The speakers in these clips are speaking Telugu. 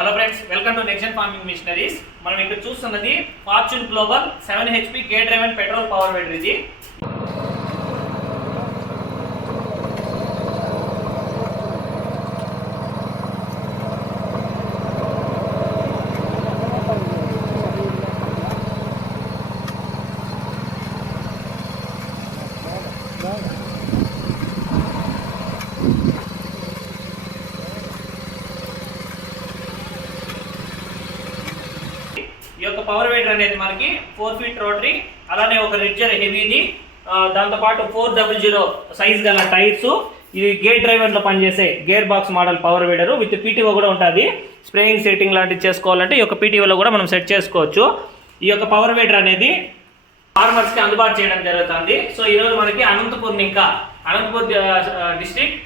Hello friends, welcome to next farming machineries. మనం ఇక్కడ చూస్తున్నది fortune global 7 HP gear driven petrol power weeder. ఇది ఈ యొక్క పవర్ వేడర్ అనేది మనకి 4 feet రోటరీ, అలానే ఒక రిడ్జర్ హెవీది, దాంతోపాటు 400 సైజ్ గల టైర్స్. ఇది గేర్ డ్రైవర్లో పనిచేసే gear box model power వేడర్ with PTO కూడా ఉంటుంది. స్ప్రేయింగ్ సెట్టింగ్ లాంటివి చేసుకోవాలంటే ఈ యొక్క పీటీఓలో కూడా మనం సెట్ చేసుకోవచ్చు. ఈ యొక్క పవర్ వేడర్ అనేది ఫార్మర్స్కి అందుబాటు చేయడం జరుగుతుంది. సో ఈరోజు మనకి అనంతపూర్ డిస్ట్రిక్ట్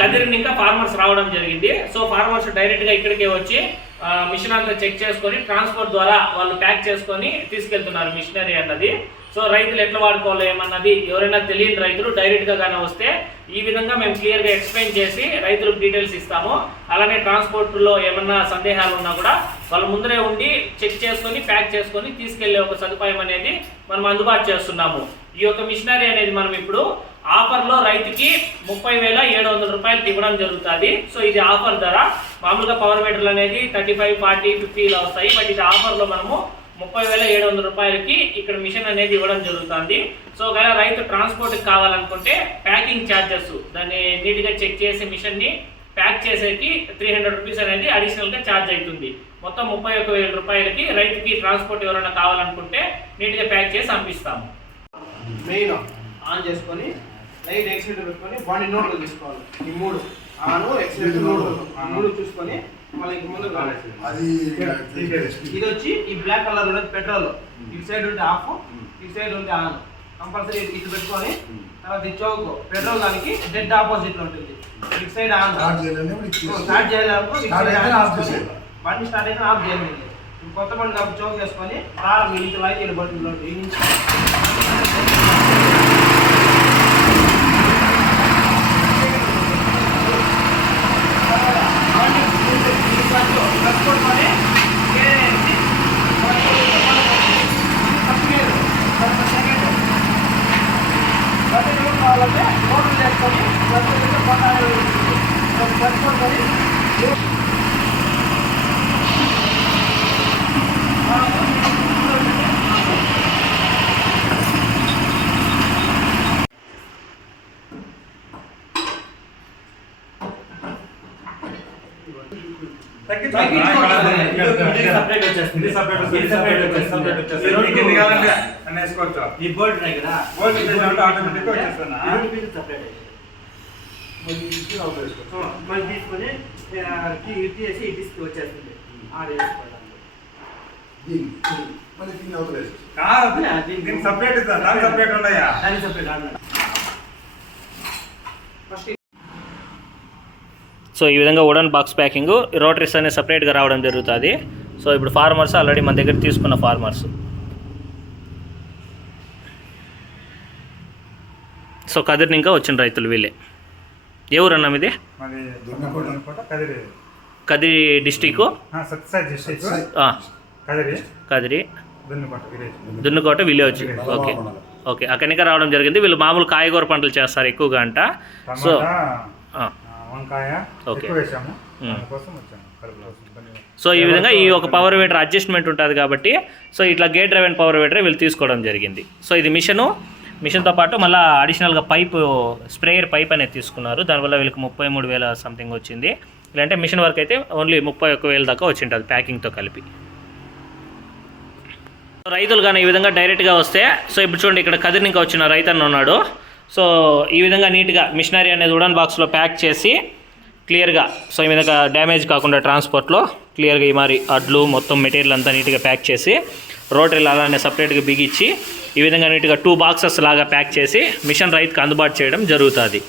కదిరిని ఇంకా ఫార్మర్స్ రావడం జరిగింది. సో ఫార్మర్స్ డైరెక్ట్గా ఇక్కడికే వచ్చి మిషన్ అంతా చెక్ చేసుకొని ట్రాన్స్పోర్ట్ ద్వారా వాళ్ళు ప్యాక్ చేసుకొని తీసుకెళ్తున్నారు మిషనరీ అన్నది. సో రైతులు ఎట్లా వాడుకోవాలి ఏమన్నది ఎవరైనా తెలియని రైతులు డైరెక్ట్గా కానీ వస్తే ఈ విధంగా మేము క్లియర్గా ఎక్స్ప్లెయిన్ చేసి రైతులకు డీటెయిల్స్ ఇస్తాము. అలానే ట్రాన్స్పోర్ట్లో ఏమన్నా సందేహాలు ఉన్నా కూడా వాళ్ళు ముందరే ఉండి చెక్ చేసుకొని ప్యాక్ చేసుకొని తీసుకెళ్లే ఒక సదుపాయం అనేది మనం అందుబాటు చేస్తున్నాము. ఈ యొక్క మిషనరీ అనేది మనం ఇప్పుడు ఆఫర్లో రైతుకి 30,700 రూపాయలకి ఇవ్వడం జరుగుతుంది. సో ఇది ఆఫర్ ధర. మామూలుగా పవర్ వేడర్లు అనేది 35, 40, 50 ఇలా వస్తాయి. బట్ ఇది ఆఫర్లో మనము 30,700 రూపాయలకి ఇక్కడ మిషన్ అనేది ఇవ్వడం జరుగుతుంది. సో ఒకవేళ రైతు ట్రాన్స్పోర్ట్కి కావాలనుకుంటే ప్యాకింగ్ ఛార్జెస్, దాన్ని నీట్గా చెక్ చేసి మిషన్ని ప్యాక్ చేసేకి 300 రూపీస్ అనేది అడిషనల్గా ఛార్జ్ అవుతుంది. మొత్తం 31,000 రూపాయలకి రైతుకి ట్రాన్స్పోర్ట్ ఎవరైనా కావాలనుకుంటే నీట్గా ప్యాక్ చేసి పంపిస్తాము. మెయిన్ ఆన్ చేసుకొని లైట్ ఎక్సిలేటర్ పెట్టుకొని బాడీ నోట్లో తీసుకోవాలి. ఈ మూడు ఆను ఎక్సిలేటర్ మూడు చూసుకొని మళ్ళీ ఇంక ముందు ఇది వచ్చి ఈ బ్లాక్ కలర్ ఉన్నది పెట్రోల్. ఇటు సైడ్ ఉంటే ఆఫ్, ఇటు సైడ్ ఉంటే ఆన్. కంపల్సరీ ఇటు పెట్టుకొని తర్వాత ఈ చౌక్ పెట్రోల్ దానికి డెడ్ ఆపోజిట్ లో ఉంటుంది. ఇటు సైడ్ ఆన్ స్టార్ట్ చేయాలనుకో బండి స్టార్ట్ అయితే ఆఫ్ చేయాలి. కొత్త బండి కాబట్టి చౌక్ చేసుకొని ప్రారంభం ఇంటి వైద్యులు బండిలో ఈ నుంచి సో ఈ విధంగా వుడన్ బాక్స్ ప్యాకింగ్, రోటరీస్ అనేది సపరేట్గా రావడం జరుగుతుంది. సో ఇప్పుడు ఫార్మర్స్ ఆల్రెడీ మన దగ్గర తీసుకున్న ఫార్మర్స్. సో కదిరిని ఇంకా వచ్చిన రైతులు వీళ్ళే. ఏ ఊరు అన్నాం ఇది? Kadiri district, Kadiri Dunnukota village. Okay okay, అక్కడి నుంచి రావడం జరిగింది. వీళ్ళు మామూలు కాయగూర పంటలు చేస్తారు ఎక్కువగా అంట. సో ఓకే, సో ఈ విధంగా ఈ ఒక పవర్ వేడర్ అడ్జస్ట్మెంట్ ఉంటుంది కాబట్టి సో ఇట్లా గేర్ డ్రైవెన్ పవర్ వేడర్ వీళ్ళు తీసుకోవడం జరిగింది. సో ఇది మిషన్తో పాటు మళ్ళీ అడిషనల్గా స్ప్రేయర్ పైప్ అనేది తీసుకున్నారు. దానివల్ల వీళ్ళకి 33,000 సంథింగ్ వచ్చింది. ఇలాంటి మిషన్ వర్క్ అయితే ఓన్లీ 31,000 దాకా వచ్చింటుంది ప్యాకింగ్తో కలిపి. రైతులు కానీ ఈ విధంగా డైరెక్ట్గా వస్తే, సో ఇప్పుడు చూడండి ఇక్కడ కదిరి ఇంకా వచ్చిన రైతు అన్న ఉన్నాడు. సో ఈ విధంగా నీట్గా మిషనరీ అనేది వుడన్ బాక్స్లో ప్యాక్ చేసి క్లియర్గా, సో ఈ విధంగా డ్యామేజ్ కాకుండా ట్రాన్స్పోర్ట్లో క్లియర్గా ఈ మరి అడ్లు మొత్తం మెటీరియల్ అంతా నీట్గా ప్యాక్ చేసి రోటరీలు అలానే సపరేట్గా బిగించి ఈ విధంగా నీట్గా 2 బాక్సెస్ లాగా ప్యాక్ చేసి మిషన్ రైతుకి అందుబాటు చేయడం జరుగుతుంది.